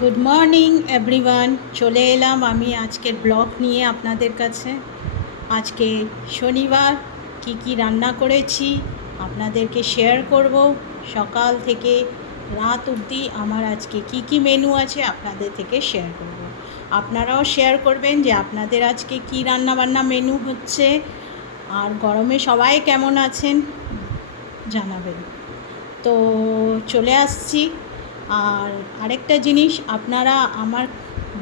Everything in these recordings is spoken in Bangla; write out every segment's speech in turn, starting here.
গুড মর্নিং এভরিওয়ান, চলে এলাম আমি আজকের ব্লগ নিয়ে আপনাদের কাছে। আজকে শনিবার, কি রান্না করেছি আপনাদেরকে শেয়ার করব। সকাল থেকে রাত অবধি আমার আজকে কি মেনু আছে আপনাদের থেকে শেয়ার করব। আপনারাও শেয়ার করবেন যে আপনাদের আজকে কি রান্নাবান্না মেনু হচ্ছে, আর গরমে সবাই কেমন আছেন জানাবেন। তো চলে আসছি। আর আরেকটা জিনিস, আপনারা আমার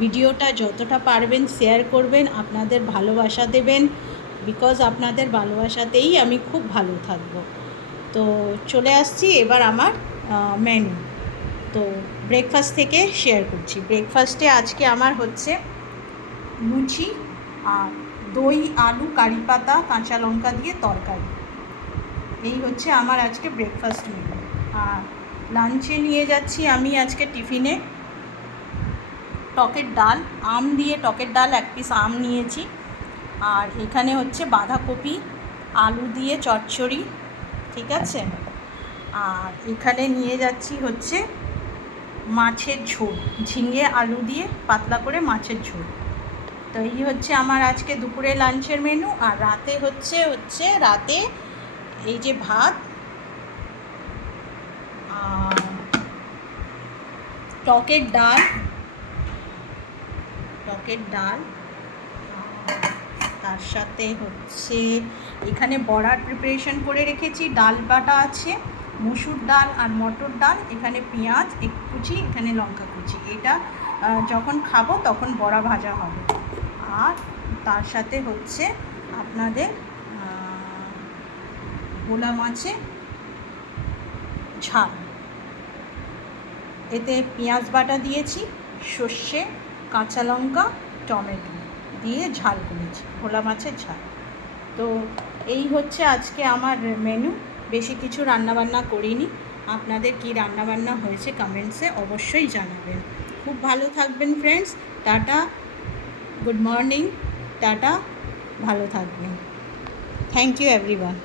ভিডিওটা যতটা পারবেন শেয়ার করবেন, আপনাদের ভালোবাসা দেবেন, বিকজ আপনাদের ভালোবাসাতেই আমি খুব ভালো থাকব। তো চলে আসছি এবার আমার মেনু। তো ব্রেকফাস্ট থেকে শেয়ার করছি। ব্রেকফাস্টে আজকে আমার হচ্ছে লুচি আর দই আলু কারি পাতা কাঁচা লঙ্কা দিয়ে তরকারি। এই হচ্ছে আমার আজকে ব্রেকফাস্ট মেনু। আর লাঞ্চে নিয়ে যাচ্ছি আমি আজকে টিফিনে টকের ডাল, আম দিয়ে টকের ডাল, এক পিস আম নিয়েছি। আর এখানে হচ্ছে বাঁধাকপি আলু দিয়ে চচ্চড়ি, ঠিক আছে। আর এখানে নিয়ে যাচ্ছি হচ্ছে মাছের ঝোল, ঝিঙে আলু দিয়ে পাতলা করে মাছের ঝোল। তো এই হচ্ছে আমার আজকে দুপুরে লাঞ্চের মেনু। আর রাতে হচ্ছে রাতে এই যে ভাত, টকের ডাল, তার সাথে হচ্ছে এখানে বড়ার প্রিপারেশন করে রেখেছি, ডাল বাটা আছে, মসুর ডাল আর মটর ডাল, এখানে পেঁয়াজ এক কুচি, এখানে লঙ্কা কুচি। এটা যখন খাবো তখন বড়া ভাজা হবে। আর তার সাথে হচ্ছে আপনাদের ভোলা মাছে ঝাল, এতে পেঁয়াজ বাটা দিয়েছি, সর্ষে, কাঁচা লঙ্কা, টমেটো দিয়ে ঝাল করেছি, ভোলা মাছের ঝাল। তো এই হচ্ছে আজকে আমার মেনু। বেশি কিছু রান্নাবান্না করিনি। আপনাদের কি রান্নাবান্না হয়েছে কমেন্টসে অবশ্যই জানাবেন। খুব ভালো থাকবেন friends. Tata, good morning, tata, ভালো থাকবেন। Thank you everyone.